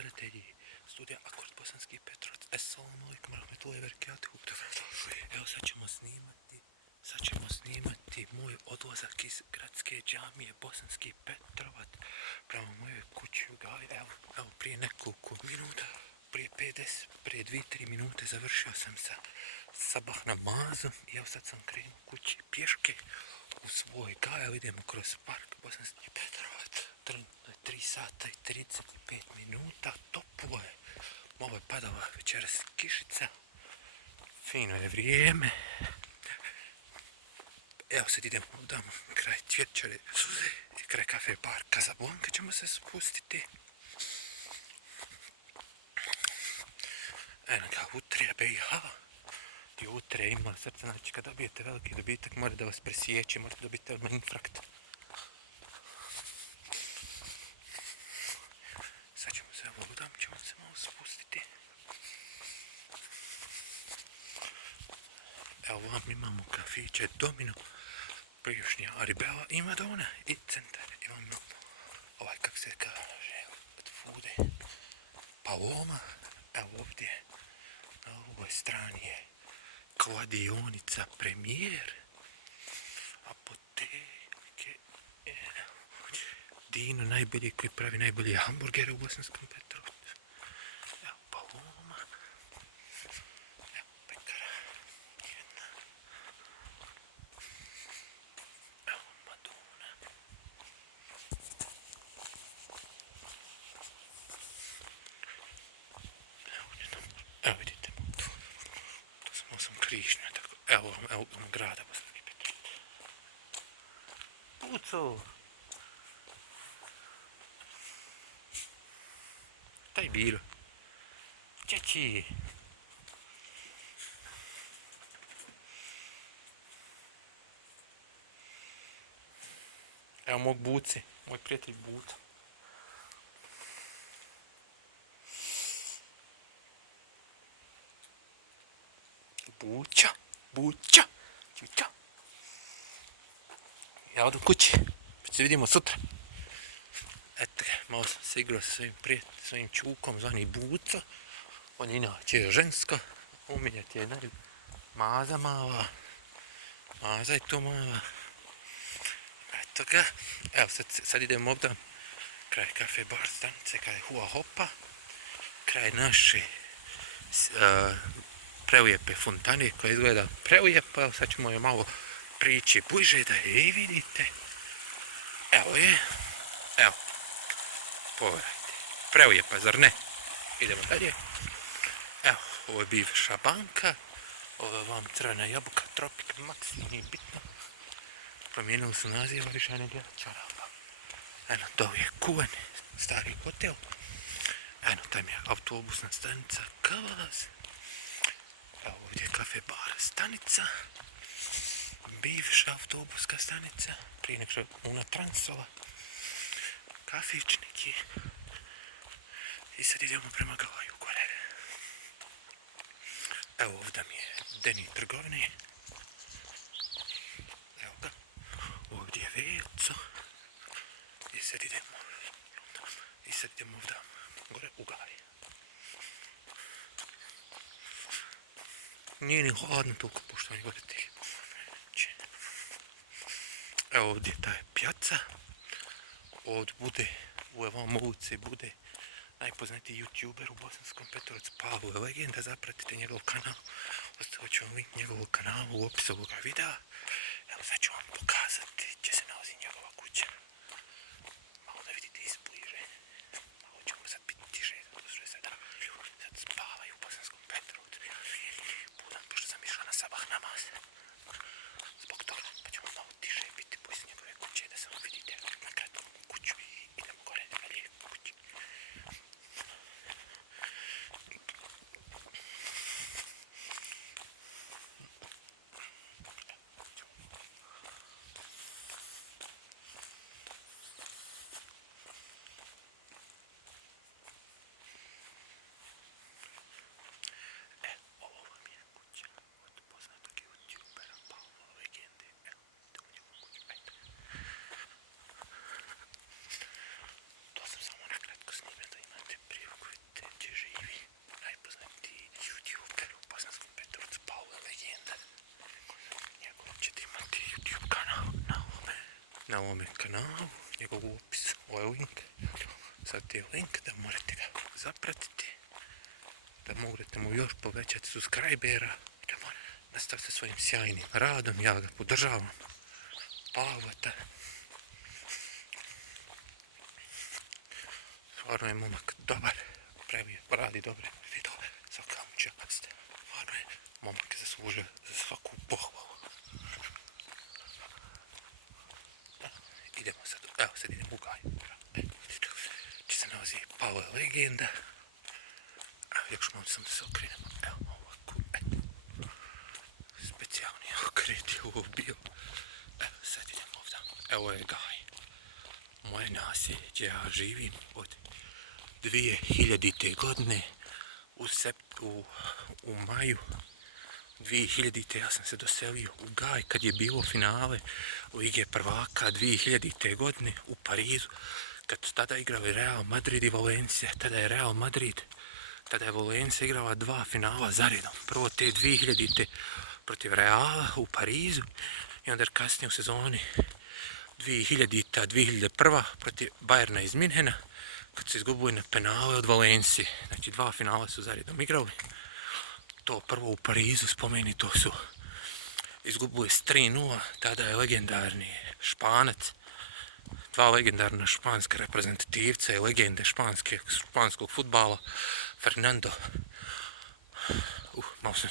gledatelji studija Akord Bosanski Petrovac. Assalamu alaikum rahmetullahi wa barakatuhu. Evo sad ćemo snimati moj odlazak iz gradske džamije Bosanski Petrovac prema mojoj kući u Gali. Evo prije nekoliko minuta, prije 2-3 minute završio sam sa sabah namazom i evo sad sam krenuo kući pješke u svoj Gali. Evo idemo kroz park Bosanski Petrovac. Trenutno je 3 sata i 35 minuta, toplo je, malo je padala večeras kišica, fino je vrijeme. Evo sad idemo ovdje kraj Cvjetčare, kraj kafe bar Casablanca ćemo se spustiti. Eno ga Utrija BiH, i Utrija ima srce, znači kad dobijete veliki dobitak mora da vas presijeće, morate dobiti odmah infarkt. Sad ćemo se ovdje, ćemo se malo spustiti. Evo vam imamo kafiće Domino, prijašnja Aribela i Madonna i centar. Imamo ovaj, kako se kaže, od foode Paloma. Evo ovdje na ovoj strani je kladionica Premijer, apoteke, Dino najbolji koji pravi najbolje hamburgere u Bosanskom Petrovcu. Evo Paloma, evo pekara jedna, evo Madonna. Evo vidite, to sam 8 križnja, tako, evo vam grada Bosanski Petrovac. Puco! Šta je bilo? Čeći! Evo mog Buce, moj prijatelj Buca. Buća, čuća. Ja odem kući, pa se vidimo sutra. Eto ga, malo sam se igrao sa svojim čukom zvani Buca. On je inače ženska, umiljati je Maza mala. Maza je to mala. Eto ga, evo sad idemo ovdje kraj kafe bar stanice, kraj Hua Hopa, kraj naše preujepe fontane koja izgleda preujepa. Evo sad ćemo je malo prići bliže da je i vidite. Evo je, evo. Pogledajte, preujepa, zar ne? Idemo dalje. Evo, ovo je bivša banka. Ovo je vam crvena jabuka, Tropic Maxi, nije bitno. Promijenili su naziv, ali više ne gleda čarapa. Eno, dole je Kuven, stari hotel. Eno, tam je autobusna stanica Kavaz. Evo ovdje je kafe bar stanica. Bivša autobuska stanica. Prije nego Una Transova. Kafić neki. I sad idemo prema Galaju gore. Evo ovdje mi je Deni trgovine. Evo ga. Ovdje je Veco. I sad idemo ovdje gore u Gali. Nije ni hladno toliko, poštovani gledatelji. Evo ovdje je taj pijaca. Ovdje bude, u ovom ulici bude najpoznatiji youtuber u Bosanskom Petrovcu, Pavle Legenda. Zapratite njegov kanal, ostavit ću vam link njegovog kanala u opisu ovoga videa. Evo sad ću vam pokazati gdje se nalazi njegova kuća. Malo da vidite izbliže. Malo ćemo sad biti tiše, zato što je sad spavaju u Bosanskom Petrovcu. Budam, pošto sam išao na sabah namaz. Zbog toga, pa ćemo malo tiše biti poslije njegove kuće, da samo vidite na kratko kuću i idemo gore na lijevu kući. na ovome kanalu, njegov opis, ovaj link. Sad ti je link da morate ga zapratiti, da možete mu još povećati subscribera, da nastavite svojim sjajnim radom, ja ga podržavam. Pavata. Stvarno je momak dobar, radi dobre vidove, svaka mu čast. Stvarno je momak zaslužio za svaku pohvalu. Idemo sad, evo sad idemo u Gaj. Či se nalazi Pavle Legenda. Još malo sam da se okrenemo, evo ovako, specijalni okret je ovo bio. Evo sad idemo ovdje, evo je Gaj. Moje naselje gdje ja živim od 2000. godine u maju 2000. ja sam se doselio u Gaj kad je bilo finale Lige prvaka 2000. godine u Parizu, kad su tada igrali Real Madrid i Valencia. Tada je Valencia igrala 2 finala zaredom. Prvo te 2000. protiv Reala u Parizu i onda kasnije u sezoni 2001. protiv Bayerna iz Minhena, kad su izgubili na penale od Valencije. Znači 2 finala su zaredom igrali. To prvo u Parizu, spomeni, to su izgubili s 3:0, tada je legendarni Španac, 2 legendarna španska reprezentativca i legende španskog fudbala, Fernando, malo sam